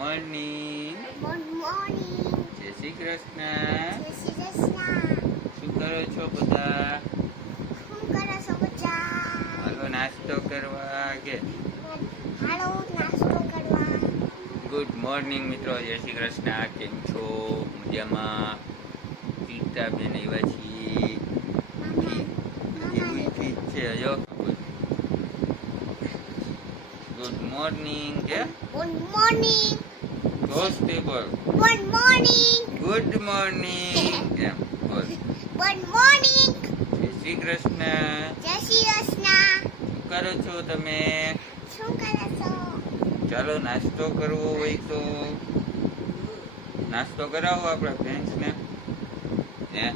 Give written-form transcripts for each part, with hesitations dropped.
Morning. Good morning. જય શ્રી કૃષ્ણ. જય શ્રી કૃષ્ણ. શું કરો છો બધા? શું કરો છો બધા? હાલો નાસ્તો કરવા કે હાલો નાસ્તો કરવા. ગુડ મોર્નિંગ મિત્રો. જય શ્રી કૃષ્ણ. કેમ છો? મજામાં? ટીટા બેન આવ્યા છીએ. એવું ઠીક છે. જો ગુડ મોર્નિંગ કે ગુડ મોર્નિંગ. દોસ્તી બોલ. Good morning. ગુડ મોર્નિંગ એમ બોલ. Good morning. જય શ્રી કૃષ્ણ. જય શ્રી કૃષ્ણ. શું કરો છો તમે? શું કરો છો? ચાલો નાસ્તો કરવો હોય તો નાસ્તો કરાવો આપણા ફ્રેન્ડ્સને. હે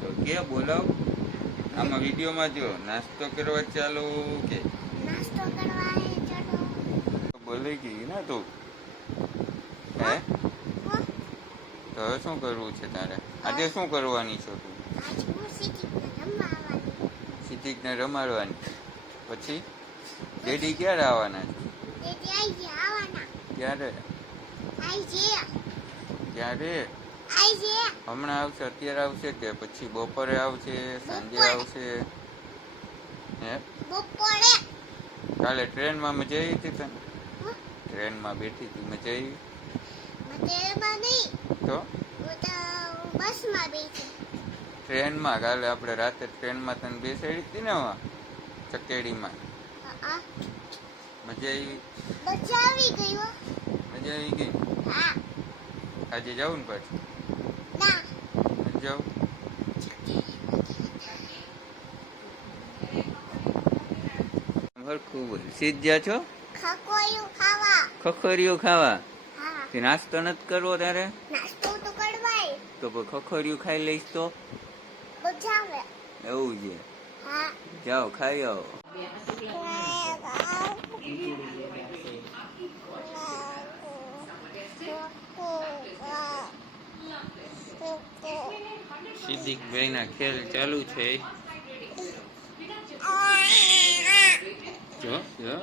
તો કે બોલાવો. આમાં વિડીયોમાં જો નાસ્તો કરવા ચાલો કે નાસ્તો કરવા ચલો. બોલી ગઈ ને તું. હે હો? તો હવે શું કરવું છે તારે? આજે શું કરવાની છો તું? આજ હું શીખી રમવા આવવાની. સિદ્ધિકને રમાડવાની. પછી ડેડી ક્યારે આવવાના છે? તેથી આઈ ગયા આવવાના. ક્યારે? આઈ ગયા. ક્યારે? આઈ ગયા. હમણાં આવશે? અત્યારે આવશે કે પછી બપોરે આવશે? સાંજે બપોરે. આવશે? હે બપોરે. કાલે ટ્રેનમાં મજા આવી હતી તને? હો? ટ્રેનમાં બેઠી હતી, મજા આવી? મતેરમાં નહીં. તો હું તો બસમાં બેઠી. ટ્રેનમાં કાલે આપણે રાતે ટ્રેનમાં તને બેસાડી હતી ને ચકેડીમાં. હા. મજા આવી? બચ્ચા આવી ગઈ હો. મજા આવી ગઈ? હા. આજે જાઉં ને પાછું? ના. જાઉં? હરખું બોલ. સીધ જા છો? ખકોયું ખાવા. ખખરિયું ખાવા? હા. તે નાસ્તો નથી કરવો તારે? નાસ્તો તો કરવાય. તો પછી ખખરિયું ખાઈ લઈશ તો? મજા આવે. એવું છે. હા. જાઓ ખાઈ આવો. સિદ્ધિકભાઈ ના ખેલ ચાલુ છે. જો જો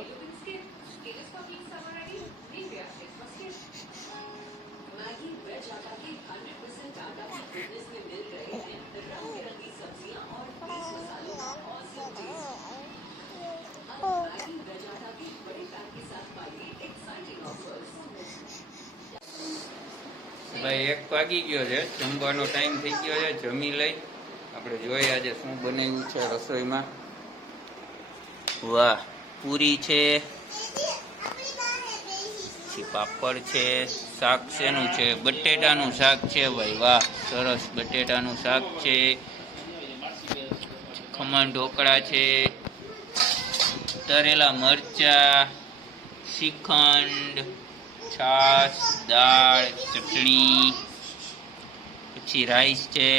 ભાઈ 1 વાગી ગયો છે. જમવાનો ટાઈમ થઈ ગયો છે. જમી લઈ આપણે જોઈએ આજે શું બનાવ્યું છે રસોઈમાં. વાહ, પૂરી છે, પછી પાપડ છે, શાક શેનું છે? બટેટાનું શાક છે ભાઈ. વાહ સરસ, બટેટાનું શાક છે. ખમણ ઢોકળા છે, તરેલા મરચા, શ્રીખંડ, છાશ, દાળ, ચટણી, પછી રાઈસ છે.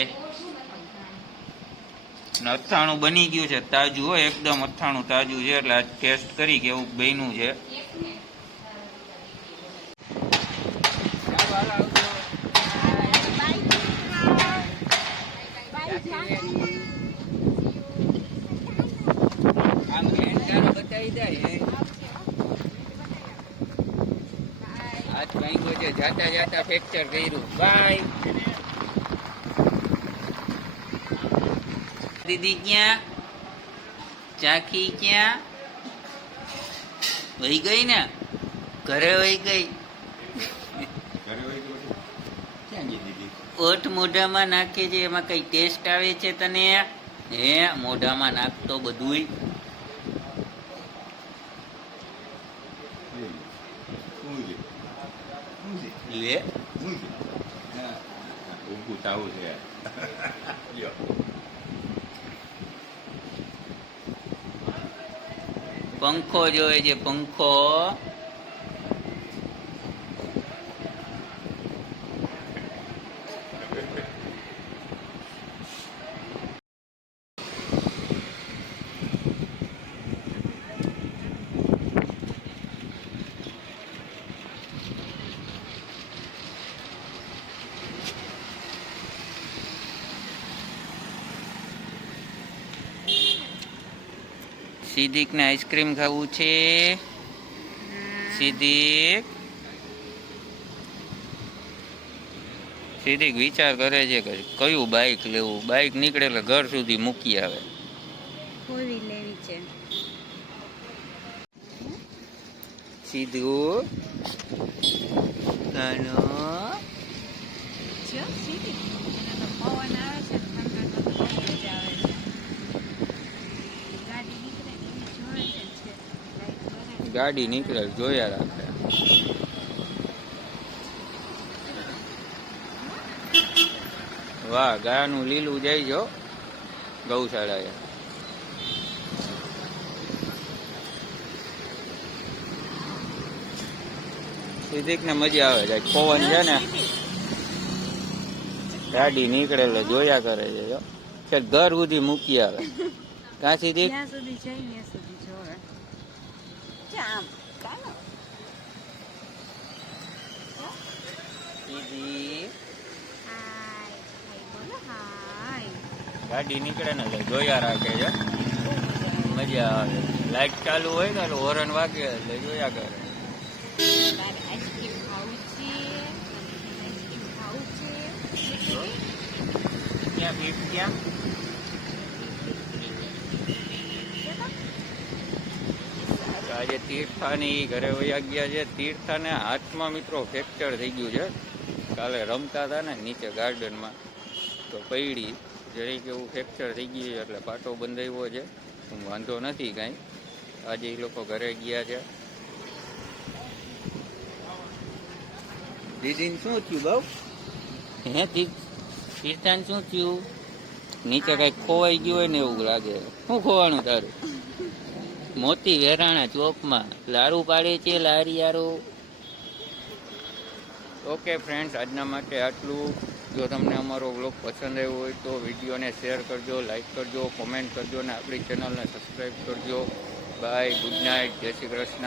અને અથાણું બની ગયું છે તાજું હોય, એકદમ અથાણું તાજું છે. એટલે આજ ટેસ્ટ કરી કે એવું બન્યું છે. જાતા જાતા ફ્રેક્ચર કર્યું. બાય દીદી. ક્યાં ચાખી? ક્યાં વહી ગઈ? ને ઘરે વહી ગઈ. ઓઠ મોઢામાં નાખે છે, એમાં કઈ ટેસ્ટ આવે છે તને? હે મોઢામાં નાખતો બધુંય. લે પંખો જોવે છે, પંખો. સિદ્ધિકને આઈસ્ક્રીમ ખાવું છે. સિદ્ધિક સીધી વિચાર કરે છે કે કયું બાઇક લેવું. બાઇક નીકળે એટલે ઘર સુધી મૂકી આવે. હોવી લેવી છે. સીધું નાનો જો સીધી એને તો પવન આવે છે ઠંડો ઠંડો બહુ મજા આવે છે. ગાડી નીકળે ને એની જોડે જ છે લાઈટ કરે. ગાડી નીકળે જોયા રાખે. વાહ, ગાયનું લીલું જાય જો ગૌશાળાએ. સીધીક ને મજા આવે છે. પવન છે ને ગાડી નીકળે એટલે જોયા કરે છે જો કે ઘર સુધી મૂકી આવે. કાં સીધી જ્યાં સુધી જાય ત્યાં સુધી જોવે. આમ ચાલો સીધી હાય હાય બોલો હાય. ગાડી નીકળે ને એટલે જોયા રાખે છે. બહુ મજા આવે. મજા આવે. લાઈટ ચાલુ હોય ને એટલે હોરન વાગે એટલે જોયા કરે. તારે આઈસ્ક્રીમ ખાવું છે આઈસ્ક્રીમ ખાવું છે. ક્યાં ભીટ ક્યાં આજે તીર્થાની ઘરે વયા ગયા છે. તીર્થાને હાથમાં મિત્રો ફ્રેક્ચર થઈ ગયું છે. કાલે રમતા હતા ને નીચે ગાર્ડનમાં તો પૈડી જરીક એવું ફ્રેક્ચર થઈ ગયું છે એટલે પાટો બંધાવ્યો છે. વાંધો નથી કાંઈ. આજે એ લોકો ઘરે ગયા છે. દીદીને શું થયું બાઉ? હે તીર્થાને શું થયું? નીચે કઈ ખોવાઈ ગયું હોય ને એવું લાગે. શું ખોવાનું તારું? મોતી વેરાણા ચોકમાં લારું પાડે છે લારિયારો. ઓકે ફ્રેન્ડ્સ, આજના માટે આટલું. જો તમને અમારો વ્લોગ પસંદ આવ્યો હોય તો વિડીયોને શેર કરજો, લાઈક કરજો, કોમેન્ટ કરજો અને આપણી ચેનલને સબસ્ક્રાઈબ કરજો. બાય, ગુડ નાઇટ, જય શ્રી કૃષ્ણ.